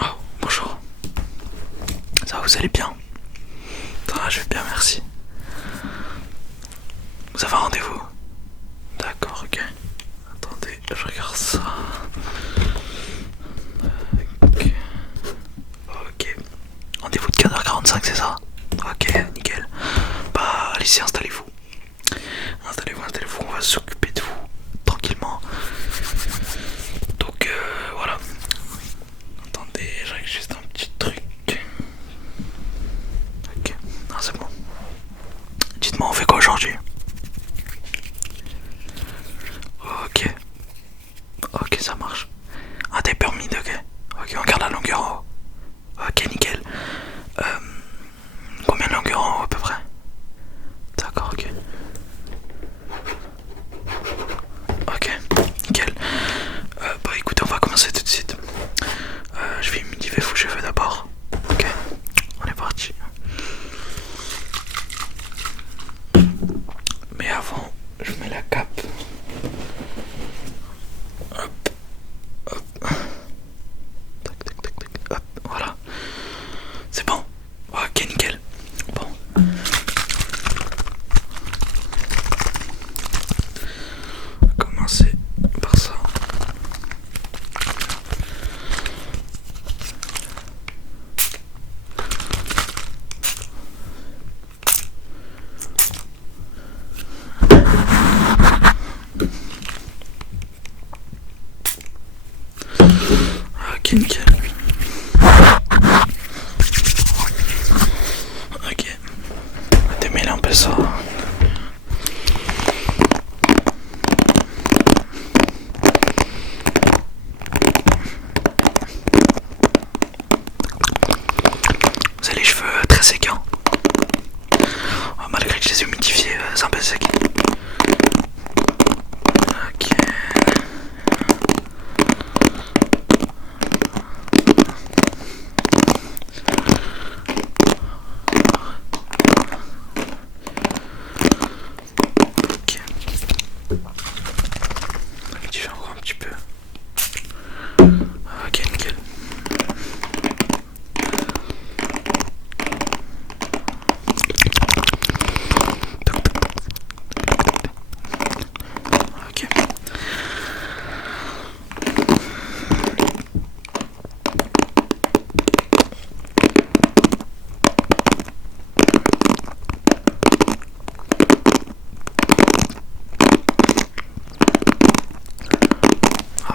Oh, bonjour. Ça va, vous allez bien? Je vais bien, merci. Vous avez un rendez-vous? D'accord, ok. Attendez, je regarde ça. Ok. Ok. Rendez-vous de 4h45, c'est ça? Ok, nickel. Bah, allez-y, installez-vous. Installez-vous, on va s'occuper de vous tranquillement. Donc, voilà. Attendez, je règle juste un petit truc. Ok, non, c'est bon. Dites-moi, on fait quoi aujourd'hui? Ok, ok, ça marche. Un des permis, ok. Ok, on garde la longueur en haut. Ok, nickel. Euh, Combien de longueur en haut à peu près? D'accord, ok. Ok, nickel. Bah écoutez, on va commencer tout de suite. Je vais humidifier vos cheveux d'abord. Ok, on est parti. Mais avant, je mets la cape. Hop, hop. Tac, tac, tac, tac. Hop, voilà. C'est bon. Ok, nickel. Bon. On va commencer par ça. Ok, nickel. Ok. On va démêler un peu ça. Vous avez les cheveux très secs, hein. Malgré que je les ai humidifiés, c'est un peu sec. Ok. Ok. Humidifier encore un petit peu. Ok, nickel. Ok.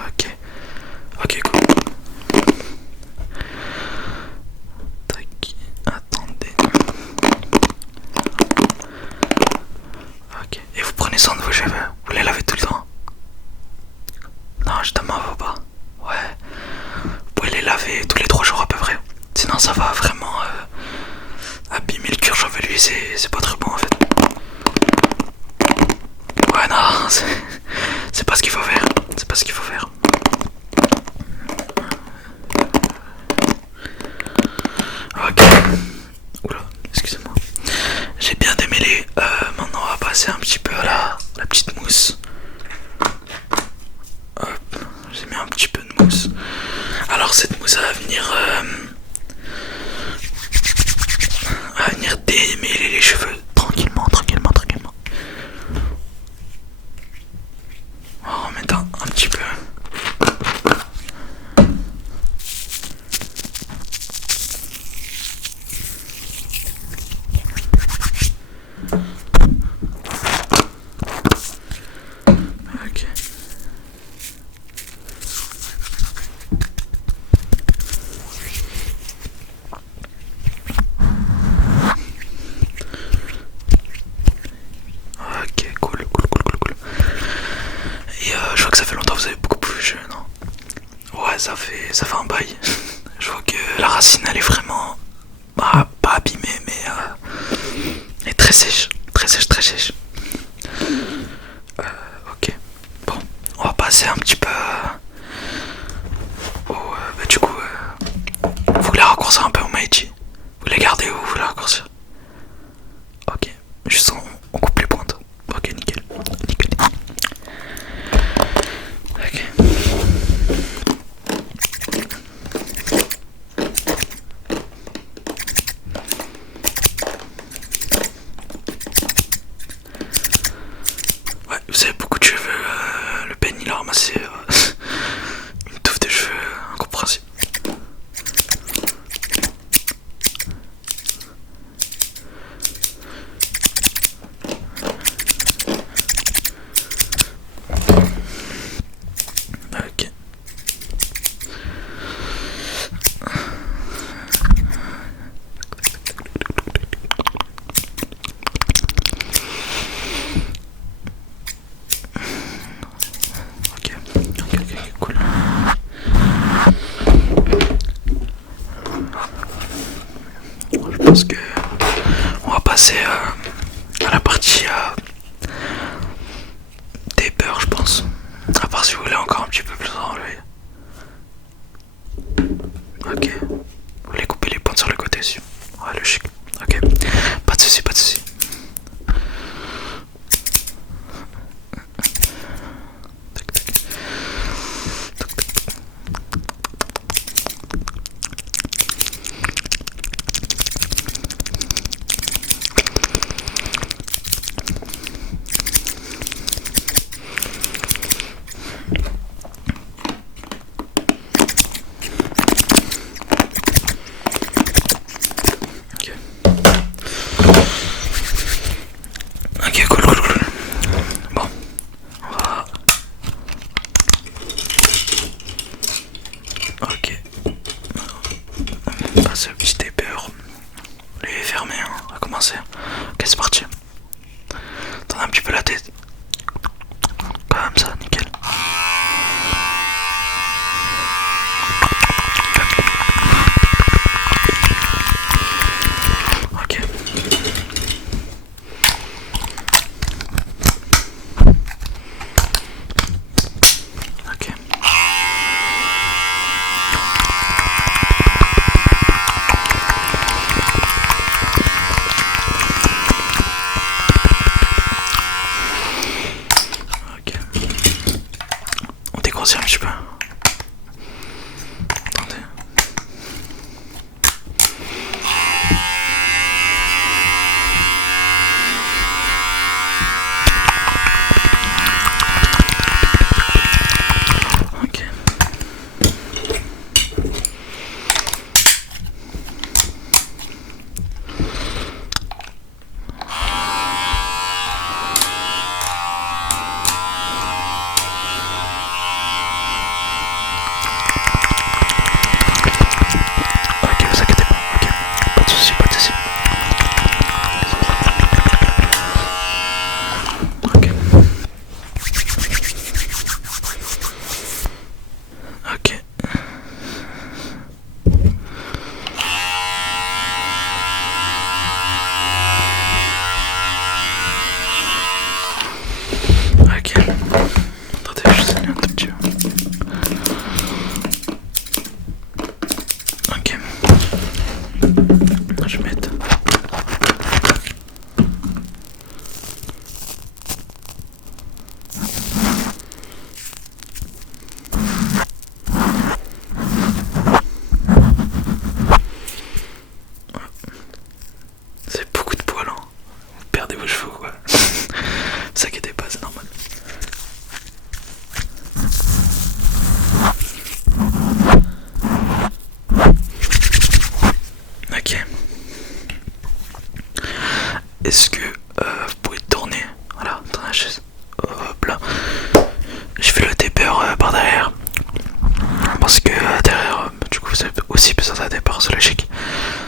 Ok. Ok, cool. Tac. Attendez. Ok. Et vous prenez soin de vos cheveux? Vous les lavez tout le temps? Non, justement, faut pas. Ouais. Vous pouvez les laver tous les 3 jours à peu près. Sinon, ça va vraiment abîmer le cuir chevelu. C'est pas très bon en fait. Ouais, non, c'est pas ce qu'il faut faire. C'est pas ce qu'il faut faire. Ok. Oula, excusez-moi. J'ai bien démêlé. Maintenant, on va passer un petit peu à la petite mousse. Hop, j'ai mis un petit peu de mousse. Alors, cette mousse, elle va venir démêler les cheveux tranquillement, tranquillement, tranquillement. On va remettre un petit peu. Ok. Ok, cool, cool, cool, cool, cool. Et je vois que ça fait longtemps que vous avez beaucoup bougé, non? Ouais, ça fait un bail. Je vois que la racine, elle est vraiment, bah, pas abîmée, mais elle est très sèche, très sèche, très sèche. Ok. Bon, on va passer un petit peu bah, du coup, vous voulez raccourcir un peu au Meiji? Vous voulez garder ou vous voulez raccourcir? Ok, juste on coupe les pointes. Ok, nickel. Nickel. Ok. Parce que on va passer à la partie des peurs, je pense. À part si vous voulez encore un petit peu plus enlever. Ok. Vous voulez couper les pointes sur le côté aussi. Ouais, logique. Ok. Pas de soucis, pas de soucis. Tac, tac. Tac, tac. Ok. Ok, cool, cool, cool. Bon, on va. Ok. Passer au petit épeur. Les fermer, hein. On va commencer. Ok, c'est parti. Tourne un petit peu la tête. Comme ça, nickel. Ok. Ok. Ok. On dégrossit un petit peu. Attendez. Ok. Ok, vous inquiétez pas. Ok. Pas de soucis, pas de soucis. Ok. Ok. Ok. Attendez, je saigne un tout petit peu. Ok. Je vais mettre. C'est beaucoup de poils, hein. Vous perdez vos cheveux, quoi. Vous inquiétez pas, c'est normal. Ok. Est-ce que vous pouvez tourner, voilà, dans la chaise. Hop là. Je fais le dépeur par derrière. Parce que derrière, du coup, vous avez aussi besoin d'un départ, c'est logique.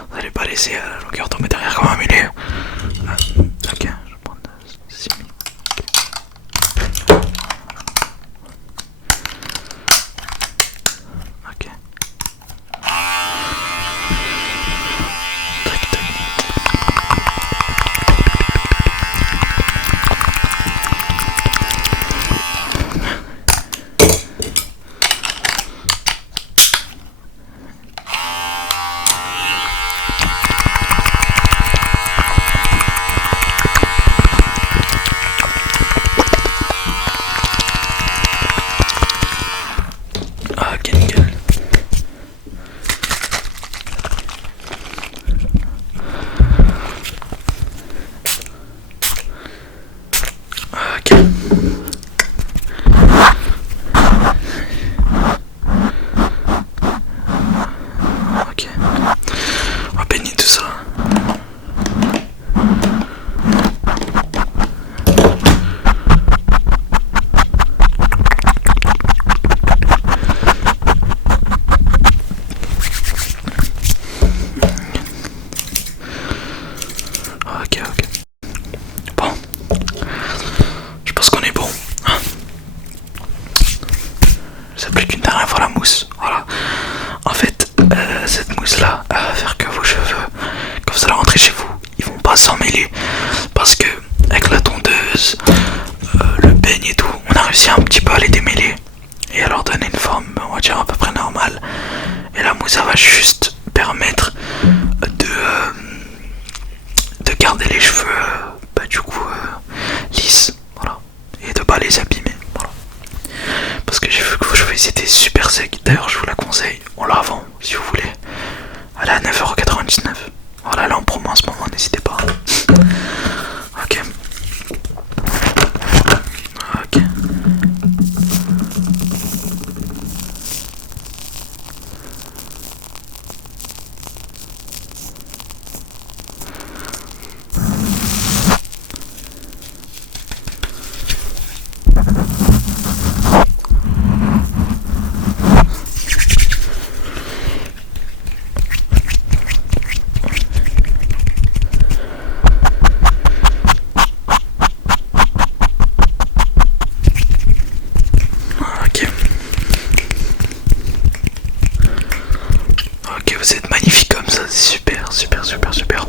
Vous n'allez pas laisser la longueur tomber derrière comme un milieu. Ok, je vais prendre 6 000. Ok. Tac, tac. Ok, nickel. Ok. Ok. On va peigner tout ça. Ok, ok. Bon. Je pense qu'on est bon. Hein. J'applique une dernière fois la mousse. Voilà. En fait, cette mousse là va faire que vos cheveux, quand vous allez rentrer chez vous, ils vont pas s'en mêler. Parce que avec la tondeuse, le peigne et tout, on a réussi un petit peu à les démêler et à leur donner une forme, on va dire, à peu près normale. Et la mousse, ça va juste permettre de garder les cheveux lisses, voilà, et de pas les abîmer, voilà. Parce que j'ai vu que vos cheveux ils étaient super secs. D'ailleurs, je vous la conseille, on la vend si vous voulez. Elle est à 9,99€. Voilà, elle est en promo en ce moment, n'hésitez pas. Ok. Ok. Ok. Ok, vous êtes magnifique comme ça, c'est super, super, super, super.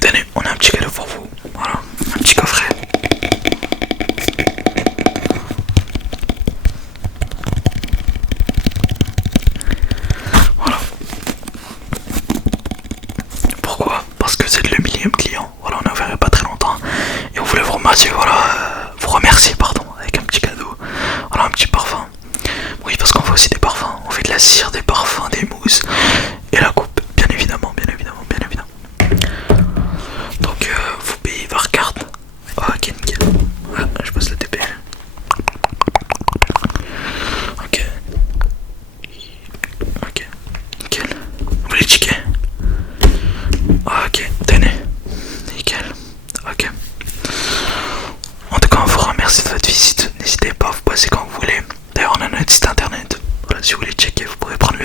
Tenez, on a un petit cadeau pour vous. Voilà, un petit coffret. Voilà. Pourquoi? Parce que c'est le millième client. Voilà, on a ouvert il y a pas très longtemps. Et on voulait vous remercier, voilà, vous remercier, pardon, avec un petit cadeau. Voilà, un petit parfum. Oui, parce qu'on fait aussi des parfums. On fait de la cire, des parfums, des mousses. Et la coupe, bien évidemment, bien évidemment, bien évidemment. Donc, vous payez par carte. Ok, nickel. Ouais, je passe le TP. Ok. Ok, nickel. Vous voulez checker? Ok, tenez. Nickel. Ok. En tout cas, on vous remercie de votre visite. N'hésitez pas à vous passer quand vous voulez. D'ailleurs, on a notre site internet. Voilà, si vous voulez checker, vous pouvez prendre